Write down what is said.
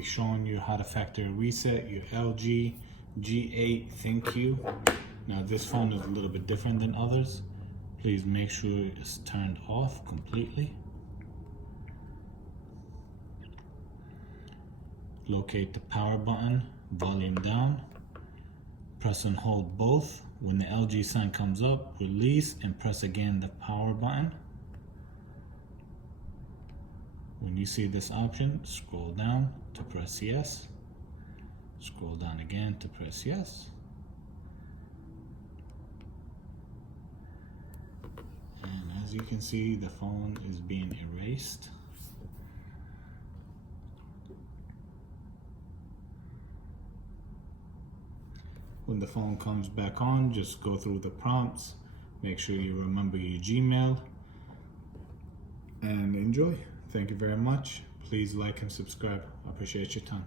be showing you how to factory reset your LG G8 thinQ. Now this phone is a little bit different than others. Please make sure it's turned off completely. Locate the power button, volume down. Press and hold both. When the LG sign comes up, release and press again the power button. When you see this option, scroll down to press yes. Scroll down again to press yes. And as you can see, the phone is being erased. When the phone comes back on, just go through the prompts. Make sure you remember your Gmail. And enjoy. Thank you very much. Please like and subscribe. I appreciate your time.